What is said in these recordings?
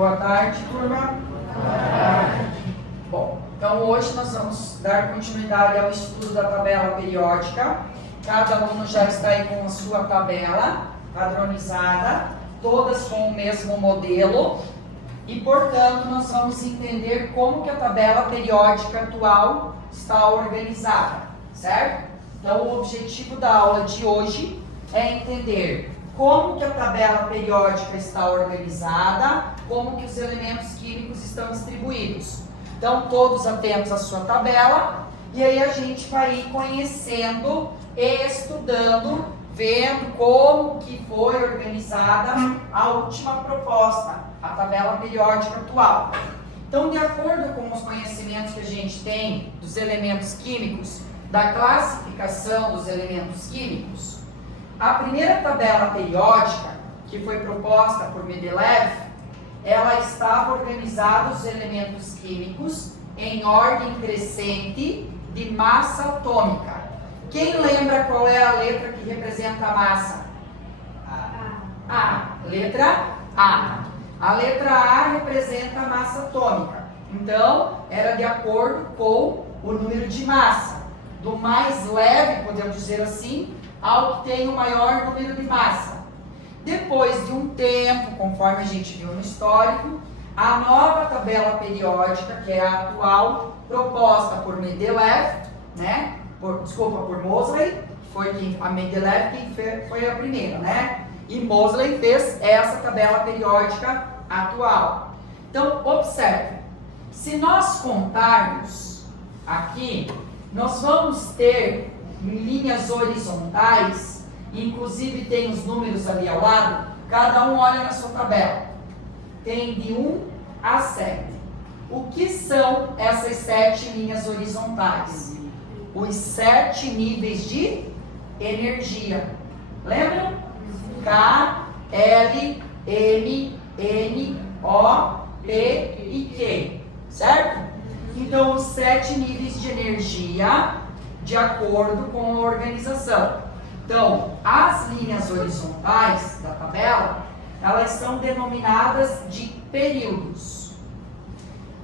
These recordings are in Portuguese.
Boa tarde, turma. Boa tarde. Bom, então hoje nós vamos dar continuidade ao estudo da tabela periódica. Cada aluno já está aí com a sua tabela padronizada, todas com o mesmo modelo. E, portanto, nós vamos entender como que a tabela periódica atual está organizada, certo? Então, o objetivo da aula de hoje é entender como que a tabela periódica está organizada, como que os elementos químicos estão distribuídos. Então, todos atentos à sua tabela, e aí a gente vai ir conhecendo, estudando, vendo como que foi organizada a última proposta, a tabela periódica atual. Então, de acordo com os conhecimentos que a gente tem dos elementos químicos, da classificação dos elementos químicos, a primeira tabela periódica, que foi proposta por Mendeleev, ela estava organizada os elementos químicos em ordem crescente de massa atômica. Quem lembra qual é a letra que representa a massa? A. Letra A. A letra A representa a massa atômica. Então, era de acordo com o número de massa. Do mais leve, podemos dizer assim, ao que tem o maior número de massa. Depois de um tempo, conforme a gente viu no histórico, a nova tabela periódica, que é a atual, proposta por Mendeleev, né? por Moseley, foi a Mendeleev quem foi a primeira, né? E Moseley fez essa tabela periódica atual. Então, observe, se nós contarmos aqui, nós vamos ter em linhas horizontais, inclusive tem os números ali ao lado, cada um olha na sua tabela. Tem de 1 a 7. O que são essas 7 linhas horizontais? Os 7 níveis de energia. Lembram? K, L, M, N, O, P e Q. Certo? Então, os 7 níveis de energia de acordo com a organização. Então, as linhas horizontais da tabela, elas são denominadas de períodos.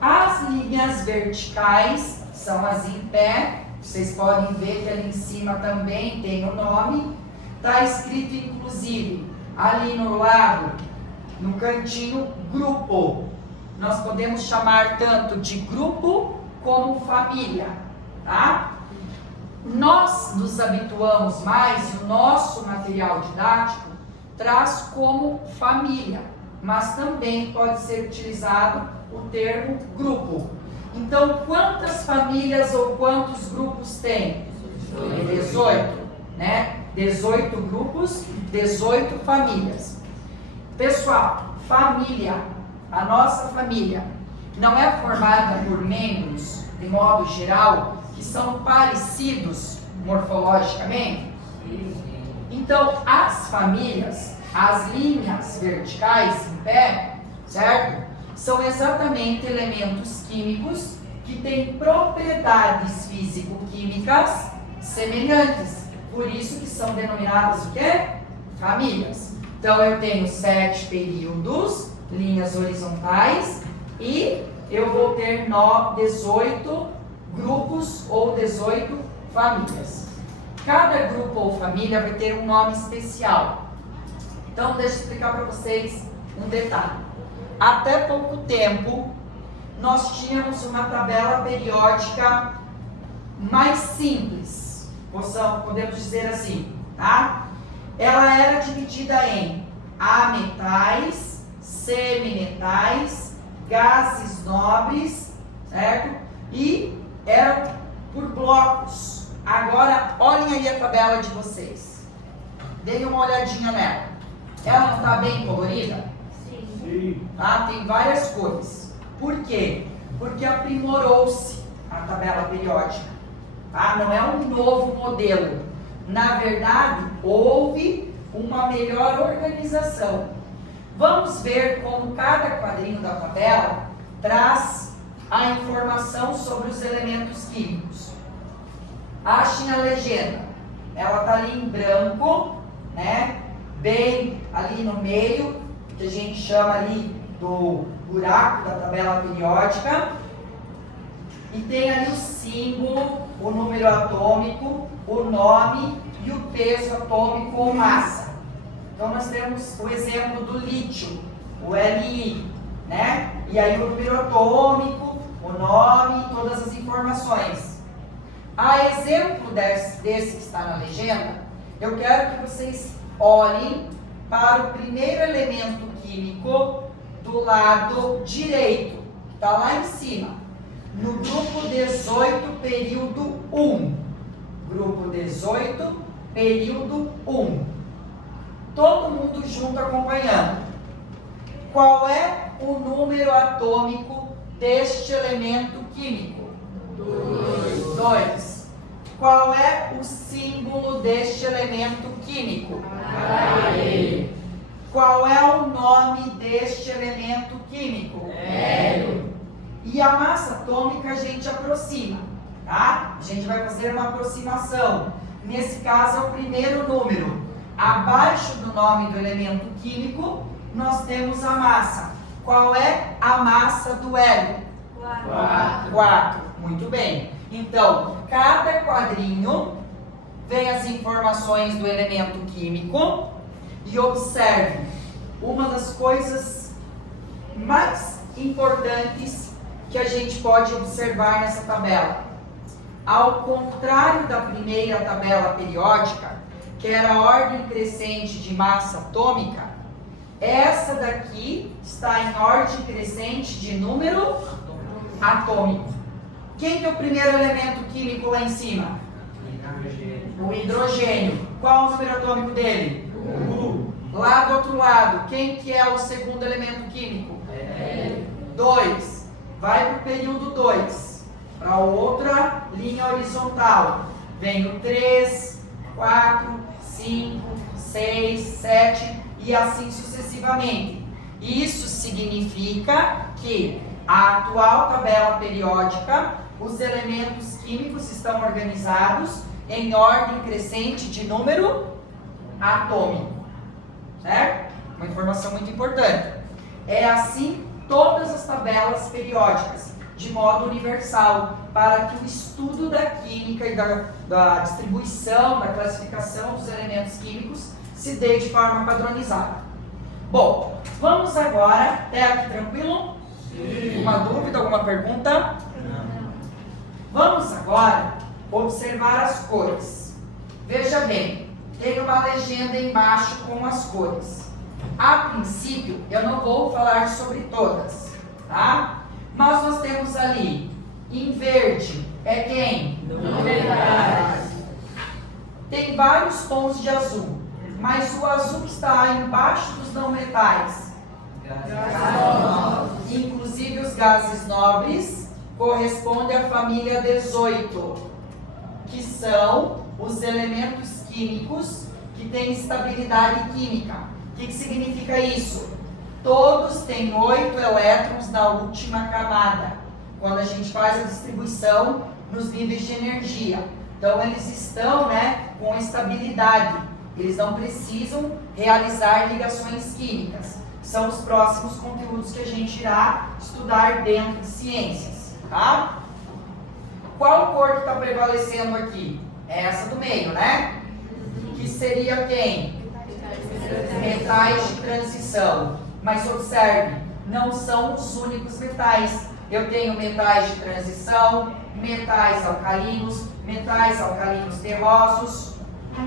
As linhas verticais são as em pé. Vocês podem ver que ali em cima também tem o nome. Está escrito, inclusive, ali no lado, no cantinho, grupo. Nós podemos chamar tanto de grupo como família, tá? Nós nos habituamos mais, e o nosso material didático traz como família, mas também pode ser utilizado o termo grupo. Então, quantas famílias ou quantos grupos tem? 18, né? 18 grupos, 18 famílias. Pessoal, família, a nossa família, não é formada por membros, de modo geral, que são parecidos morfologicamente? Então, as famílias, as linhas verticais em pé, certo? São exatamente elementos químicos que têm propriedades físico-químicas semelhantes. Por isso que são denominadas o quê? Famílias. Então, eu tenho 7 períodos, linhas horizontais, e eu vou ter 18 grupos ou 18 famílias. Cada grupo ou família vai ter um nome especial. Então, deixa eu explicar para vocês um detalhe. Até pouco tempo, nós tínhamos uma tabela periódica mais simples, podemos dizer assim, tá? Ela era dividida em ametais, semimetais, gases nobres, certo? E era por blocos. Agora, olhem aí a tabela de vocês. Deem uma olhadinha nela. Ela não está bem colorida? Sim. Tá? Tem várias cores. Por quê? Porque aprimorou-se a tabela periódica. Tá? Não é um novo modelo. Na verdade, houve uma melhor organização. Vamos ver como cada quadrinho da tabela traz a informação sobre os elementos químicos. Achem a legenda. Ela está ali em branco, né? Bem ali no meio, que a gente chama ali do buraco da tabela periódica. E tem ali o símbolo, o número atômico, o nome e o peso atômico ou massa. Então nós temos o exemplo do lítio, o Li, né? E aí o número atômico, o nome e todas as informações. A exemplo desse que está na legenda, eu quero que vocês olhem para o primeiro elemento químico do lado direito, que está lá em cima, no grupo 18, período 1. Grupo 18, período 1. Todo mundo junto acompanhando. Qual é o número atômico deste elemento químico? 2. Qual é o símbolo deste elemento químico? H. Qual é o nome deste elemento químico? Hélio. E a massa atômica a gente aproxima, tá? A gente vai fazer uma aproximação. Nesse caso é o primeiro número. Abaixo do nome do elemento químico, nós temos a massa. Qual é a massa do hélio? 4. Muito bem. Então, cada quadrinho vem as informações do elemento químico e observe uma das coisas mais importantes que a gente pode observar nessa tabela. Ao contrário da primeira tabela periódica, que era a ordem crescente de massa atômica, essa daqui está em ordem crescente de número atômico. Quem que é o primeiro elemento químico lá em cima? O hidrogênio. Qual o número atômico dele? Lá do outro lado, quem que é o segundo elemento químico? 2. Vai para o período 2. Para outra linha horizontal. Vem o 3, 4, 5, 6, 7 e assim sucessivamente. Isso significa que a atual tabela periódica, os elementos químicos estão organizados em ordem crescente de número atômico. Certo? Uma informação muito importante. É assim todas as tabelas periódicas, de modo universal, para que o estudo da química e da distribuição, da classificação dos elementos químicos se dê de forma padronizada. Bom, vamos agora, até aqui tranquilo? Sim. Uma dúvida, alguma pergunta? Não. Vamos agora observar as cores. Veja bem, tem uma legenda embaixo com as cores. A princípio, eu não vou falar sobre todas, tá? Mas nós temos ali, em verde, é quem? Não metais. Tem vários tons de azul, mas o azul que está embaixo dos não metais. Inclusive os gases nobres correspondem à família 18, que são os elementos químicos que têm estabilidade química. O que significa isso? Todos têm 8 elétrons na última camada, quando a gente faz a distribuição nos níveis de energia. Então eles estão, com estabilidade, eles não precisam realizar ligações químicas. São os próximos conteúdos que a gente irá estudar dentro de ciências, tá? Qual cor que está prevalecendo aqui? É essa do meio, né? Que seria quem? Metais de transição. Mas observe, não são os únicos metais. Eu tenho metais de transição, metais alcalinos terrosos,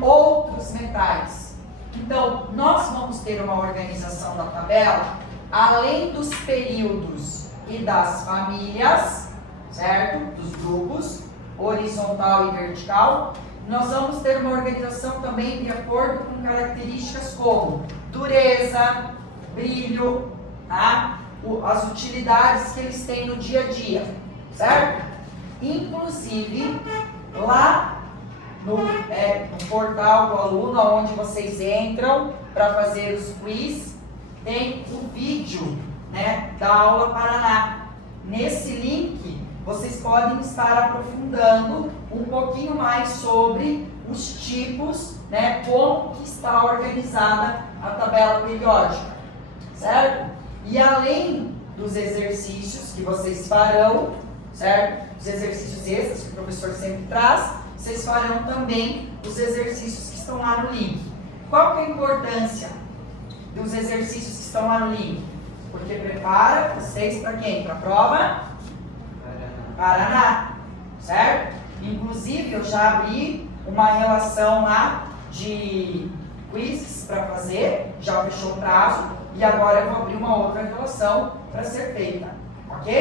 outros metais. Então, nós vamos ter uma organização da tabela, além dos períodos e das famílias, certo? Dos grupos, horizontal e vertical. Nós vamos ter uma organização também de acordo com características como dureza, brilho, tá? As utilidades que eles têm no dia a dia, certo? Inclusive, lá no portal do aluno, onde vocês entram para fazer os quiz, tem o vídeo, da aula Paraná. Nesse link, vocês podem estar aprofundando um pouquinho mais sobre os tipos, como que está organizada a tabela periódica, certo? E além dos exercícios que vocês farão, certo? Os exercícios extras que o professor sempre traz, vocês farão também os exercícios que estão lá no link. Qual que é a importância dos exercícios que estão lá no link? Porque prepara vocês para quem? Para a prova? Paraná, certo? Inclusive, eu já abri uma relação lá de quizzes para fazer, já fechou o prazo, e agora eu vou abrir uma outra relação para ser feita, ok?